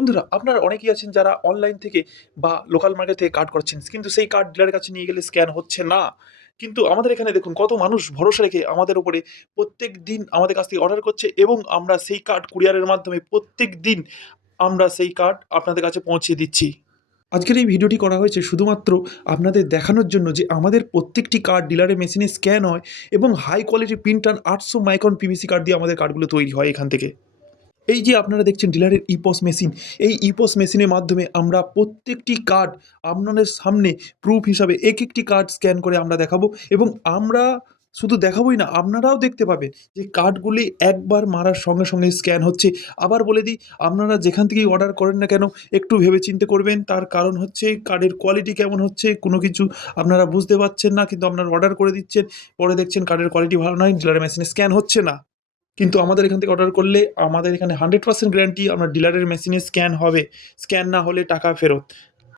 বন্ধুরা, আপনারা অনেকেই আছেন যারা অনলাইন থেকে বা লোকাল মার্কেট থেকে কার্ড করাচ্ছেন। কিন্তু সেই কার্ড ডিলারের কাছে নিয়ে গেলে স্ক্যান হচ্ছে না। কিন্তু আমাদের এখানে দেখুন কত মানুষ ভরসা রেখে আমাদের উপরে প্রত্যেকদিন আমাদের কাছ থেকে অর্ডার করছে এবং আমরা সেই কার্ড কুরিয়ারের মাধ্যমে প্রত্যেকদিন আমরা সেই কার্ড আপনাদের কাছে পৌঁছে দিচ্ছি। আজকের এই ভিডিওটি করা হয়েছে শুধুমাত্র আপনাদের দেখানোর জন্য যে আমাদের প্রত্যেকটি কার্ড ডিলারের মেশিনে স্ক্যান হয় এবং high quality print and 800 micron PVC card দিয়ে আমাদের কার্ডগুলো তৈরি হয় এখান থেকে। এই যে আপনারা দেখছেন ডিলারের ইপস মেশিন, এই ইপস মেশিনের মাধ্যমে আমরা প্রত্যেকটি কার্ড আপনাদের সামনে প্রুফ হিসাবে একটি কার্ড স্ক্যান করে আমরা দেখাবো এবং আমরা শুধু দেখাবোই না, আপনারাও দেখতে পাবেন যে কার্ডগুলি একবার মারার সঙ্গে সঙ্গে স্ক্যান হচ্ছে। আবার বলে দিই, আপনারা যেখান থেকেই অর্ডার করেন না কেন একটু ভেবেচিন্তে করবেন। তার কারণ হচ্ছে কার্ডের কোয়ালিটি কেমন হচ্ছে, কোনো কিছু আপনারা বুঝতে পারছেন না কিন্তু আপনারা অর্ডার করে দিচ্ছেন, পরে দেখছেন কার্ডের কোয়ালিটি ভালো নয়, ডিলারের মেশিনে স্ক্যান হচ্ছে না। কিন্তু আমাদের এখান থেকে অর্ডার করলে আমাদের এখানে 100% গ্যারান্টি আপনার ডিলারের মেশিনে স্ক্যান হবে। স্ক্যান না হলে টাকা ফেরত।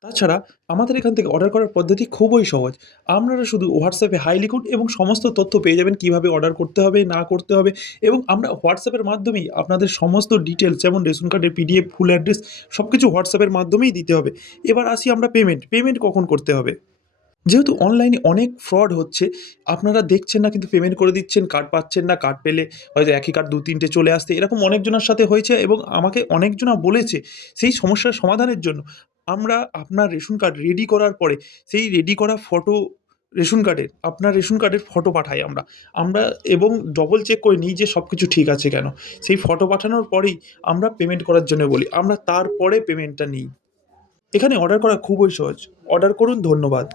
তাছাড়া আমাদের এখান থেকে অর্ডার করার পদ্ধতি খুবই সহজ। আপনারা শুধু হোয়াটসঅ্যাপে হাই লিখুন এবং সমস্ত তথ্য পেয়ে যাবেন কীভাবে অর্ডার করতে হবে, না করতে হবে এবং আমরা হোয়াটসঅ্যাপের মাধ্যমেই আপনাদের সমস্ত ডিটেলস যেমন রেশন কার্ডের পিডিএফ, ফুল অ্যাড্রেস সবকিছু হোয়াটসঅ্যাপের মাধ্যমেই দিতে হবে। এবার আসি আমরা পেমেন্ট কখন করতে হবে? যেহেতু অনলাইনে অনেক ফ্রড হচ্ছে, আপনারা দেখছেন না কিন্তু পেমেন্ট করে দিচ্ছেন, কার্ড পাচ্ছেন না, কার্ড পেলে হয়তো একই কার্ড ২-৩টে চলে আসতে, এরকম অনেকজনের সাথে হয়েছে এবং আমাকে অনেকজনা বলেছে। সেই সমস্যার সমাধানের জন্য আমরা আপনার রেশন কার্ড রেডি করার পরে সেই রেডি করা ফটো আপনার রেশন কার্ডের ফটো পাঠাই আমরা। আমরা এবং ডবল চেক করে নিই যে সব কিছু ঠিক আছে কেন। সেই ফটো পাঠানোর পরেই আমরা পেমেন্ট করার জন্য বলি। আমরা তারপরে পেমেন্টটা নিই। এখানে অর্ডার করা খুবই সহজ। অর্ডার করুন, ধন্যবাদ।